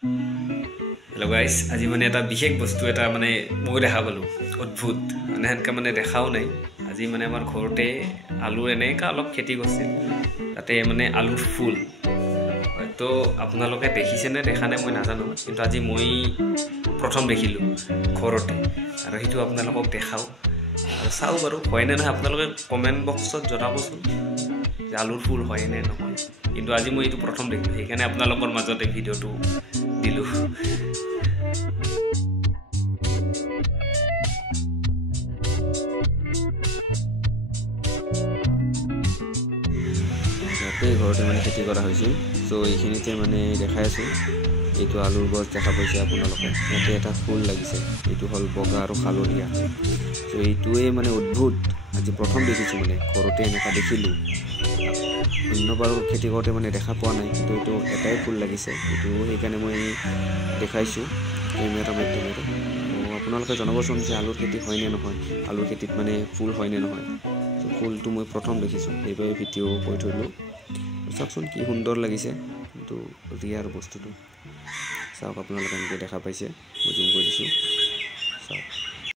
Hello guys, আজি মানে এটা বিশেষ বস্তু এটা মানে মই দেখা পালো অদ্ভুত মানে হেনকা মানে দেখাও নাই আজি মানে আমাৰ ঘৰতে আলু এনেকা অলপ খেতি কৰিছিল তাতে মানে আলুৰ ফুল হয়তো আপোনালোকে দেখিছে নে দেখা নাই মই নাজানো কিন্তু আজি মই প্ৰথম দেখিলো ঘৰতে আৰু সেইটো আপোনালোকক দেখাও আৰু চাও বাৰু হয় নে নহয় আপোনালোকে কমেন্ট বক্সত জনাবচোন যে আলুৰ ফুল হয় নে নহয় কিন্তু আজি মই এইটো প্ৰথম দেখিলো সেইকাৰণে আপোনালোকৰ মাজতে ভিডিঅ'টো দিলো এই ঘৰতে মানে খেতি কৰা হৈছিল সো এইখিনিতে মানে দেখাই আছো এইটো আলুৰ গছ দেখা পাইছে আপোনালোকে ইয়াতে এটা ফুল লাগিছে এইটো হল বগা আৰু হালধীয়া সো এইটোৱে মানে অদ্ভুত আজি প্ৰথম দেখিছো মানে ঘৰতে এনেকা দেখিলো অন্যবাৰ খেতি কৰোঁতে মানে দেখা পোৱা নাই কিন্তু এইটো এটাই ফুল লাগিছে এইটো সেইকাৰণে মই দেখাইছো কেমেৰা মাধ্যমেৰে আপোনালোকে জনাবচোন যে আলুৰ খেতি হয় নে নহয় আলুৰ খেতিত মানে ফুল হয় নে নহয় সো ফুলটো মই প্ৰথম দেখিছো সেইবাবে ভিডিঅ' কৰি থৈলো চাওকচোন কি সুন্দৰ লাগিছে কিন্তু ৰিয়াৰ বস্তুটো চাওক আপোনালোকে এনেকৈ দেখা পাইছে মই জুম কৰি দিছোঁ চাওক